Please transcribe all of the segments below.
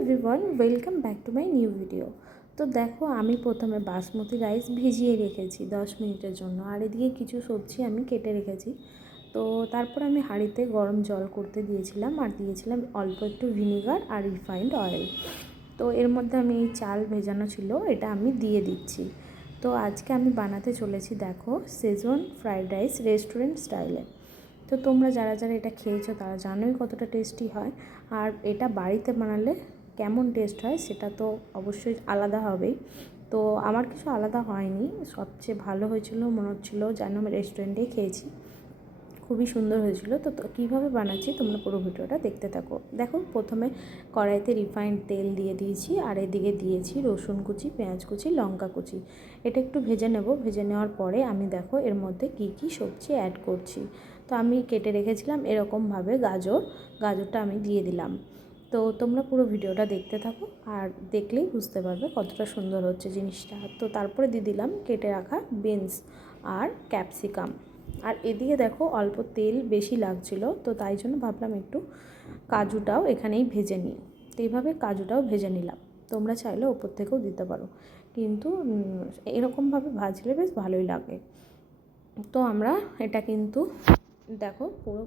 Everyone, welcome back to my new video. তো দেখো, আমি প্রথমে বাসমতি রাইস ভিজিয়ে রেখেছি 10 মিনিটের জন্য, আর এদিকে কিছু সবজি আমি কেটে রেখেছি। তো তারপর আমি হাঁড়িতে গরম জল করতে দিয়েছিলাম, আর দিয়েছিলাম অল্প একটু ভিনিগার আর রিফাইন্ড অয়েল। তো এর মধ্যে আমি এই চাল ভেজানো ছিল, এটা আমি দিয়ে দিচ্ছি। তো আজকে আমি বানাতে চলেছি, দেখো, শেজওয়ান ফ্রাইড রাইস রেস্টুরেন্ট স্টাইলে। তো তোমরা যারা যারা এটা খেয়েছো তারা জানোই কতটা টেস্টি হয়, আর এটা বাড়িতে বানালে কেমন টেস্ট হয় সেটা তো অবশ্যই আলাদা হবেই। তো আমার কিছু আলাদা হয়নি, সবচেয়ে ভালো হয়েছিল মনে হচ্ছিলো যেন আমি রেস্টুরেন্টেই খেয়েছি। খুবই সুন্দর হয়েছিল। তো কীভাবে বানাচ্ছি তোমরা পুরো ভিডিওটা দেখতে থাকো। দেখো, প্রথমে কড়াইতে রিফাইন্ড তেল দিয়ে দিয়েছি, আর এদিকে দিয়েছি রসুন কুচি, পেঁয়াজ কুচি, লঙ্কা কুচি। এটা একটু ভেজে নেব। ভেজে নেওয়ার পরে আমি দেখো এর মধ্যে কী কী সবজি অ্যাড করছি। তো আমি কেটে রেখেছিলাম এরকমভাবে গাজরটা আমি দিয়ে দিলাম। তো তোমরা পুরো ভিডিওটা দেখতে থাকো, আর দেখলেই বুঝতে পারবে কতটা সুন্দর হচ্ছে জিনিসটা। তো তারপরে দিয়ে দিলাম কেটে রাখা বিনস আর ক্যাপসিকাম। আর এদিকে দেখো অল্প তেল বেশি লাগছিল, তো তাই জন্য ভাবলাম একটু কাজুটাও এখানেই ভেজে নিই। তো এইভাবে কাজুটাও ভেজে নিলাম। তোমরা চাইলে ওপর থেকেও দিতে পারো, কিন্তু এরকমভাবে ভাজলে বেশ ভালোই লাগে। তো আমরা এটা কিন্তু দেখো পুরো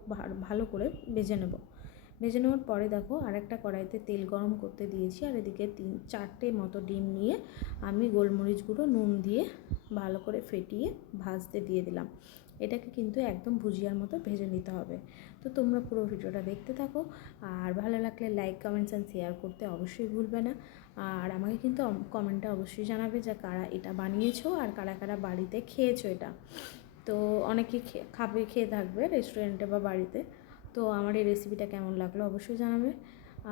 ভালো করে ভেজে নেব। ভেজে নেওয়ার পরে দেখো আরেকটা কড়াইতে তেল গরম করতে দিয়েছি, আর এদিকে 3-4টে মতো ডিম নিয়ে আমি গোলমরিচ গুঁড়ো, নুন দিয়ে ভালো করে ফেটিয়ে ভাজতে দিয়ে দিলাম। এটাকে কিন্তু একদম ভুজিয়ার মতো ভেজে নিতে হবে। তো তোমরা পুরো ভিডিওটা দেখতে থাকো, আর ভালো লাগলে লাইক, কমেন্টস অ্যান্ড শেয়ার করতে অবশ্যই ভুলবে না। আর আমাকে কিন্তু কমেন্টে অবশ্যই জানাবে যে কারা এটা বানিয়েছো আর কারা কারা বাড়িতে খেয়েছো এটা। তো অনেকেই খেয়ে থাকবে রেস্টুরেন্টে বা বাড়িতে। তো আমার এই রেসিপিটা কেমন লাগলো অবশ্যই জানাবে।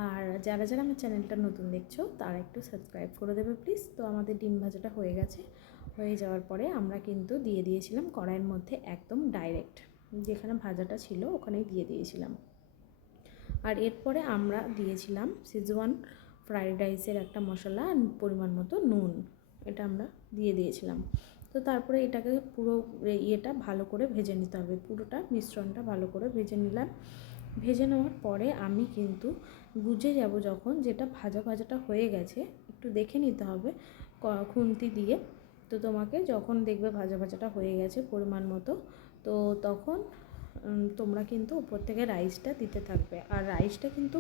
আর যারা যারা আমার চ্যানেলটা নতুন দেখছো তারা একটু সাবস্ক্রাইব করে দেবে প্লিজ। তো আমাদের ডিম ভাজাটা হয়ে গেছে। হয়ে যাওয়ার পরে আমরা কিন্তু দিয়ে দিয়েছিলাম কড়াইয়ের মধ্যে একদম ডাইরেক্ট, যেখানে ভাজাটা ছিল ওখানেই দিয়ে দিয়েছিলাম। আর এরপরে আমরা দিয়েছিলাম শেজওয়ান ফ্রাইড রাইসের একটা মশলা, পরিমাণ মতো নুন, এটা আমরা দিয়ে দিয়েছিলাম। তো তারপরে এটাকে পুরো ইয়েটা ভালো করে ভেজে নিতে হবে, পুরোটা মিশ্রণটা ভালো করে ভেজে নিলাম। ভেজে নেওয়ার পরে আমি কিন্তু বুঝে যাব যখন যেটা ভাজাটা হয়ে গেছে, একটু দেখে নিতে হবে খুন্তি দিয়ে। তো তোমাকে যখন দেখবে ভাজাটা হয়ে গেছে পরিমাণ মতো, তো তখন তোমরা কিন্তু উপর থেকে রাইসটা দিতে থাকবে। আর রাইসটা কিন্তু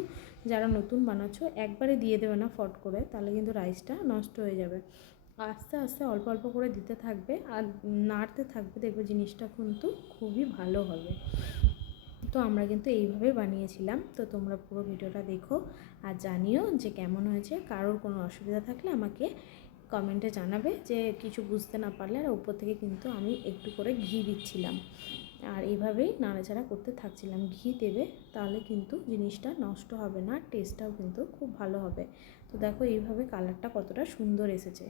যারা নতুন বানাচ্ছো একবারে দিয়ে দেবে না ফট করে, তাহলে কিন্তু রাইসটা নষ্ট হয়ে যাবে। আস্তে আস্তে অল্প অল্প করে দিতে থাকবে আর নাড়তে থাকবে, দেখবে জিনিসটা কিন্তু খুবই ভালো হবে। তো আমরা কিন্তু এইভাবে বানিয়েছিলাম। তো তোমরা পুরো ভিডিওটা দেখো আর জানিও যে কেমন হয়েছে। কারোর কোনো অসুবিধা থাকলে আমাকে কমেন্টে জানাবে, যে কিছু বুঝতে না পারলে। আর উপর থেকে কিন্তু আমি একটু করে ঘি দিচ্ছিলাম, আর এইভাবেই নাড়াচাড়া করতে থাকছিলাম। ঘি দেবে, তাহলে কিন্তু জিনিসটা নষ্ট হবে না, টেস্টটাও কিন্তু খুব ভালো হবে। তো দেখো এইভাবে কালারটা কতটা সুন্দর এসেছে।